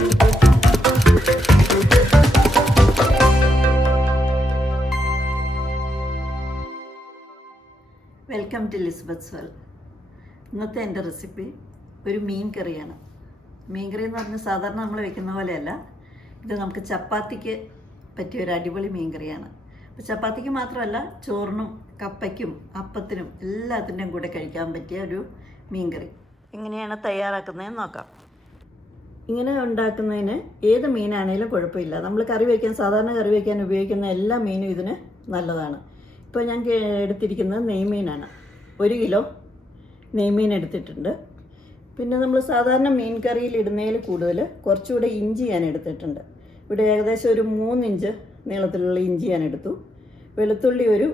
Welcome to Lisbeth world. ഇന്നത്തെ എൻ്റെ recipe ഒരു മീൻ കറിയാണ്. മീൻ കറി എന്ന് പറഞ്ഞാൽ സാധാരണ നമ്മൾ വെക്കുന്ന പോലെയല്ല. ഇത് നമുക്ക് ചപ്പാത്തിക്ക് പറ്റിയ ഒരു അടിപൊളി മീൻ കറിയാണ്. അപ്പോൾ ചപ്പാത്തിക്ക് മാത്രമല്ല, ചോറിനും കപ്പയ്ക്കും അപ്പത്തിനും എല്ലാത്തിൻ്റെയും കൂടെ കഴിക്കാൻ പറ്റിയ ഒരു മീൻ കറി. എങ്ങനെയാണ് തയ്യാറാക്കുന്നതെന്ന് നോക്കാം. ഇങ്ങനെ ഉണ്ടാക്കുന്നതിന് ഏത് മീനാണേലും കുഴപ്പമില്ല. നമ്മൾ സാധാരണ കറി വയ്ക്കാൻ ഉപയോഗിക്കുന്ന എല്ലാ മീനും ഇതിന് നല്ലതാണ്. ഇപ്പോൾ ഞാൻ എടുത്തിരിക്കുന്നത് നെയ്മീനാണ്. 1 കിലോ നെയ്മീൻ എടുത്തിട്ടുണ്ട്. പിന്നെ നമ്മൾ സാധാരണ മീൻ കറിയിൽ ഇടുന്നതിൽ കൂടുതൽ കുറച്ചുകൂടെ ഇഞ്ചി ഞാൻ എടുത്തിട്ടുണ്ട്. ഇവിടെ ഏകദേശം ഒരു 3 ഇഞ്ച് നീളത്തിലുള്ള ഇഞ്ചി ഞാൻ എടുത്തു. വെളുത്തുള്ളി ഒരു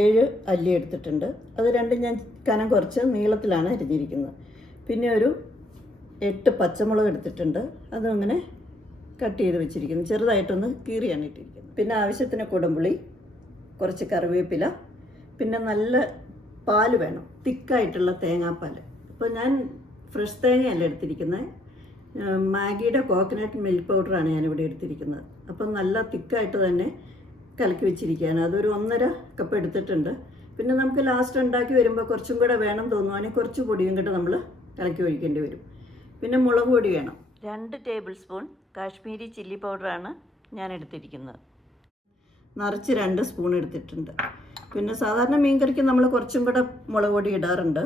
7 അല്ലി എടുത്തിട്ടുണ്ട്. അത് രണ്ടും ഞാൻ കനം കുറച്ച് നീളത്തിലാണ് അരിഞ്ഞിരിക്കുന്നത്. പിന്നെ ഒരു 8 പച്ചമുളക് എടുത്തിട്ടുണ്ട്. അതങ്ങനെ കട്ട് ചെയ്ത് വെച്ചിരിക്കുന്നു. ചെറുതായിട്ടൊന്ന് കീറിയാണ് ഇട്ടിരിക്കുന്നത്. പിന്നെ ആവശ്യത്തിന് കുടംപുളി, കുറച്ച് കറിവേപ്പില, പിന്നെ നല്ല പാല് വേണം, തിക്കായിട്ടുള്ള തേങ്ങാപ്പാൽ. അപ്പോൾ ഞാൻ ഫ്രഷ് തേങ്ങയല്ല എടുത്തിരിക്കുന്നത്, മാഗിയുടെ കോക്കനട്ട് മിൽക്ക് പൗഡറാണ് ഞാനിവിടെ എടുത്തിരിക്കുന്നത്. അപ്പം നല്ല തിക്കായിട്ട് തന്നെ കലക്കി വെച്ചിരിക്കുകയാണ്. അതൊരു 1.5 കപ്പ് എടുത്തിട്ടുണ്ട്. പിന്നെ നമുക്ക് ലാസ്റ്റ് ഉണ്ടാക്കി വരുമ്പോൾ കുറച്ചും കൂടെ വേണം തോന്നുവാണെങ്കിൽ കുറച്ച് പൊടിയും കൂടെ നമ്മൾ കലക്കി ഒഴിക്കേണ്ടി വരും. പിന്നെ മുളക് പൊടി വേണം. 2 ടേബിൾ സ്പൂൺ കാശ്മീരി ചില്ലി പൗഡറാണ് ഞാൻ എടുത്തിരിക്കുന്നത്. നിറച്ച് 2 സ്പൂൺ എടുത്തിട്ടുണ്ട്. പിന്നെ സാധാരണ മീൻ കറിക്ക് നമ്മൾ കുറച്ചും കൂടെ മുളക് പൊടി ഇടാറുണ്ട്.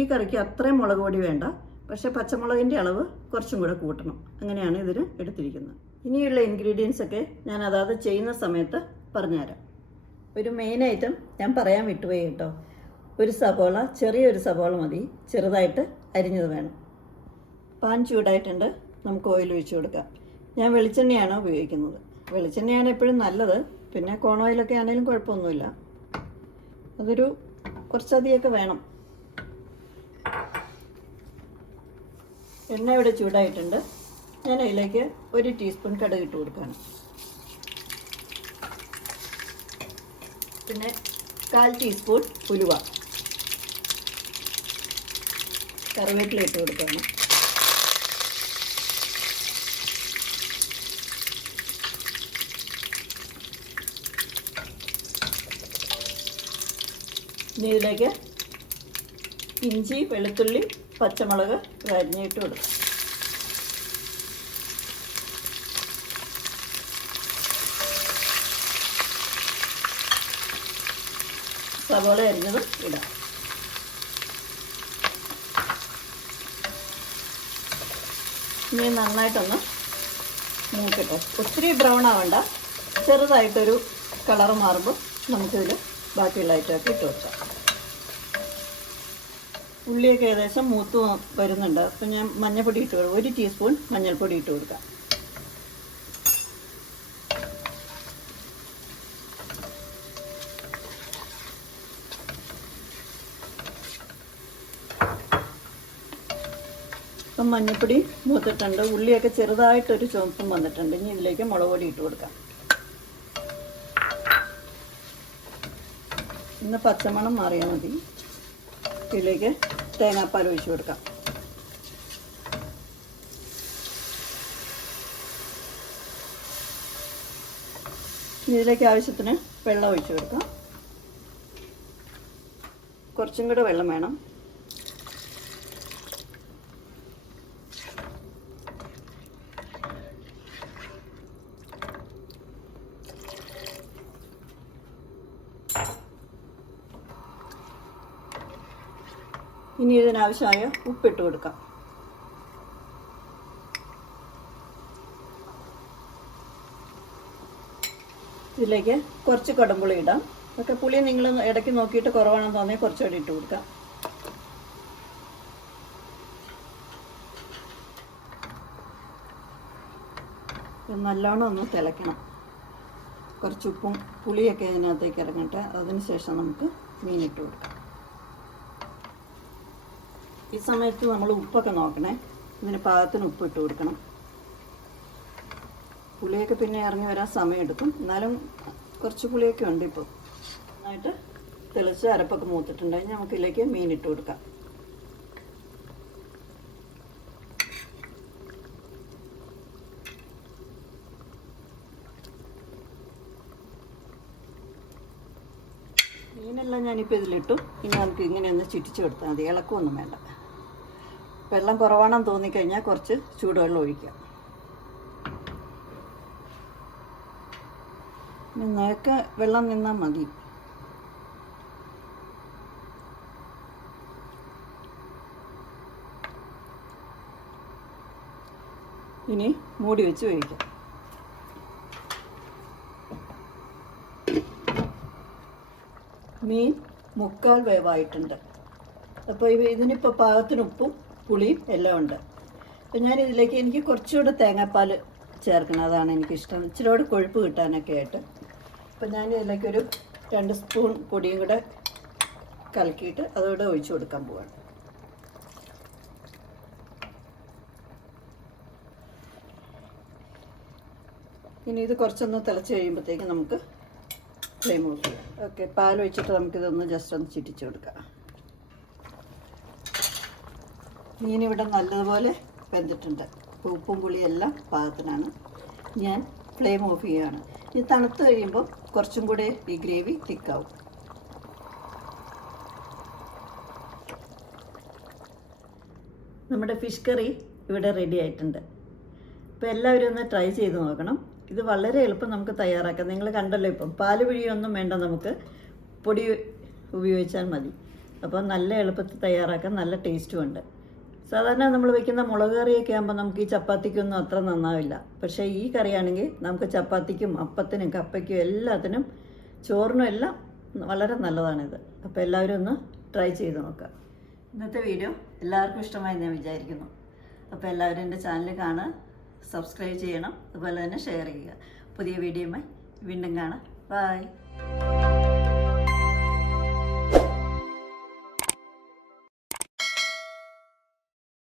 ഈ കറിക്ക് അത്രയും മുളക് പൊടി വേണ്ട, പക്ഷേ പച്ചമുളകിൻ്റെ അളവ് കുറച്ചും കൂടെ കൂട്ടണം. അങ്ങനെയാണ് ഇതിന് എടുത്തിരിക്കുന്നത്. ഇനിയുള്ള ഇൻഗ്രീഡിയൻസ് ഒക്കെ ഞാൻ അതാത് ചെയ്യുന്ന സമയത്ത് പറഞ്ഞുതരാം. ഒരു മെയിൻ ഐറ്റം ഞാൻ പറയാൻ വിട്ടുപോയി കേട്ടോ. ഒരു സവോള, ചെറിയൊരു സവോള മതി, ചെറുതായിട്ട് അരിഞ്ഞത് വേണം. പാൻ ചൂടായിട്ടുണ്ട്, നമുക്ക് ഓയിൽ ഒഴിച്ച് കൊടുക്കാം. ഞാൻ വെളിച്ചെണ്ണയാണ് ഉപയോഗിക്കുന്നത്. വെളിച്ചെണ്ണയാണ് എപ്പോഴും നല്ലത്. പിന്നെ കോൺ ഓയിലൊക്കെ ആണെങ്കിലും കുഴപ്പമൊന്നുമില്ല. അതൊരു കുറച്ചധികമൊക്കെ വേണം. എണ്ണ ഇവിടെ ചൂടായിട്ടുണ്ട്. ഞാൻ അതിലേക്ക് 1 ടീസ്പൂൺ കടുക് ഇട്ട് കൊടുക്കുകയാണ്. പിന്നെ 1/4 ടീസ്പൂൺ ഉലുവ, കറിവേപ്പില ഇട്ട് കൊടുക്കുകയാണ്. ഇനി ഇതിലേക്ക് ഇഞ്ചി, വെളുത്തുള്ളി, പച്ചമുളക് അരിഞ്ഞിട്ട് കൊടുക്കും. സവോള അരിഞ്ഞതും ഇടാം. ഇനി നന്നായിട്ടൊന്ന് മൂക്കട്ടെ. ഒത്തിരി ബ്രൗൺ ആവണ്ട, ചെറുതായിട്ടൊരു കളറ് മാറുമ്പോൾ നമുക്കിതിൽ ബാക്കിയുള്ള ഐറ്റമൊക്കെ ഇട്ട് വെക്കാം. ഉള്ളിയൊക്കെ ഏകദേശം മൂത്ത് വരുന്നുണ്ട്. അപ്പം ഞാൻ മഞ്ഞൾപ്പൊടി ഇട്ട് കൊടുക്കും. 1 ടീസ്പൂൺ മഞ്ഞൾപ്പൊടി ഇട്ട് കൊടുക്കാം. അപ്പം മഞ്ഞൾപ്പൊടി മൂത്തിട്ടുണ്ട്. ഉള്ളിയൊക്കെ ചെറുതായിട്ടൊരു ചുവപ്പും വന്നിട്ടുണ്ട്. ഇനി ഇതിലേക്ക് മുളക് പൊടി ഇട്ട് കൊടുക്കാം. ഇന്ന് പച്ചമണം മാറിയാൽ മതി. ഇതിലേക്ക് തേങ്ങാപ്പാൽ ഒഴിച്ച് കൊടുക്കാം. ഇതിലേക്ക് ആവശ്യത്തിന് വെള്ളം ഒഴിച്ച് കൊടുക്കാം. കുറച്ചും കൂടെ വെള്ളം വേണം. ഇനി ഇതിനാവശ്യമായ ഉപ്പിട്ട് കൊടുക്കാം. ഇതിലേക്ക് കുറച്ച് കുടംപുളി ഇടാം. ഒക്കെ പുളി നിങ്ങൾ ഇടയ്ക്ക് നോക്കിയിട്ട് കുറവാണെന്ന് തോന്നിയാൽ കുറച്ചുകൂടി ഇട്ട് കൊടുക്കാം. നല്ലോണം ഒന്ന് തിളയ്ക്കണം. കുറച്ച് ഉപ്പും പുളിയൊക്കെ ഇതിനകത്തേക്ക് ഇറങ്ങട്ടെ. അതിന് ശേഷം നമുക്ക് മീനിട്ട് കൊടുക്കാം. ഈ സമയത്ത് നമ്മൾ ഉപ്പൊക്കെ നോക്കണേ. ഇതിന് പാകത്തിന് ഉപ്പ് ഇട്ട് കൊടുക്കണം. പുളിയൊക്കെ പിന്നെ ഇറങ്ങി വരാൻ സമയമെടുക്കും. എന്നാലും കുറച്ച് പുളിയൊക്കെ ഉണ്ട്. ഇപ്പോൾ നന്നായിട്ട് തിളച്ച് അരപ്പൊക്കെ മൂത്തിട്ടുണ്ടെങ്കിൽ നമുക്കിതിലേക്ക് മീനിട്ട് കൊടുക്കാം. വെള്ളം ഞാനിപ്പോൾ ഇതിലിട്ടു. ഇനി നമുക്ക് ഇങ്ങനെ ഒന്ന് ചുറ്റിച്ച് കൊടുത്താൽ മതി, ഇളക്കമൊന്നും വേണ്ട. വെള്ളം കുറവാണെന്ന് തോന്നിക്കഴിഞ്ഞാൽ കുറച്ച് ചൂടുവെള്ളം ഒഴിക്കാം. ഇനി നേരത്തെ വെള്ളം നിന്നാൽ മതി. ഇനി മൂടി വെച്ച് വേവിക്കാം. മീൻ 3/4 വേവായിട്ടുണ്ട്. അപ്പോൾ ഇതിനിപ്പോൾ പാകത്തിന് ഉപ്പും പുളിയും എല്ലാം ഉണ്ട്. അപ്പോൾ ഞാനിതിലേക്ക് എനിക്ക് കുറച്ചുകൂടെ തേങ്ങാപ്പാൽ ചേർക്കണം, അതാണ് എനിക്കിഷ്ടം, ഇച്ചിരി കൂടെ കൊഴുപ്പ് കിട്ടാനൊക്കെ ആയിട്ട്. അപ്പോൾ ഞാനിതിലേക്കൊരു 2 സ്പൂൺ പൊടിയും കൂടെ കലക്കിയിട്ട് അതോടെ ഒഴിച്ചു കൊടുക്കാൻ പോവാണ്. ഇനി ഇത് കുറച്ചൊന്ന് തിളച്ച് കഴിയുമ്പോഴത്തേക്ക് നമുക്ക് ഫ്ലെയിം ഓഫ് ചെയ്യാം. ഓക്കെ, പാൽ ഒഴിച്ചിട്ട് നമുക്കിതൊന്ന് ജസ്റ്റ് ഒന്ന് ചുറ്റിച്ച് കൊടുക്കാം. മീനിവിടെ നല്ലതുപോലെ വെന്തിട്ടുണ്ട്. ഉപ്പും പുളിയെല്ലാം പാകത്തിനാണ്. ഞാൻ ഫ്ലെയിം ഓഫ് ചെയ്യുകയാണ്. ഇത് തണുത്ത് കഴിയുമ്പോൾ കുറച്ചും കൂടെ ഈ ഗ്രേവി തിക്കാവും. നമ്മുടെ ഫിഷ് കറി ഇവിടെ റെഡി ആയിട്ടുണ്ട്. അപ്പോൾ എല്ലാവരും ഒന്ന് ട്രൈ ചെയ്ത് നോക്കണം. ഇത് വളരെ എളുപ്പം നമുക്ക് തയ്യാറാക്കാം. നിങ്ങൾ കണ്ടല്ലോ, ഇപ്പം പാല് പിഴിയൊന്നും വേണ്ട, നമുക്ക് പൊടി ഉപയോഗിച്ചാൽ മതി. അപ്പോൾ നല്ല എളുപ്പത്തിൽ തയ്യാറാക്കാൻ നല്ല ടേസ്റ്റും ഉണ്ട്. സാധാരണ നമ്മൾ വെക്കുന്ന മുളക് കറിയൊക്കെ ആകുമ്പോൾ നമുക്ക് ഈ ചപ്പാത്തിക്കൊന്നും അത്ര നന്നാവില്ല. പക്ഷേ ഈ കറിയാണെങ്കിൽ നമുക്ക് ചപ്പാത്തിക്കും അപ്പത്തിനും കപ്പയ്ക്കും എല്ലാത്തിനും ചോറിനും എല്ലാം വളരെ നല്ലതാണിത്. അപ്പോൾ എല്ലാവരും ഒന്ന് ട്രൈ ചെയ്ത് നോക്കാം. ഇന്നത്തെ വീഡിയോ എല്ലാവർക്കും ഇഷ്ടമായി ഞാൻ വിചാരിക്കുന്നു. അപ്പോൾ എല്ലാവരും എൻ്റെ ചാനൽ കാണുക, സബ്സ്ക്രൈബ് ചെയ്യണം, അതുപോലെ തന്നെ ഷെയർ ചെയ്യുക. പുതിയ വീഡിയോയുമായി വീണ്ടും കാണാം. ബൈ.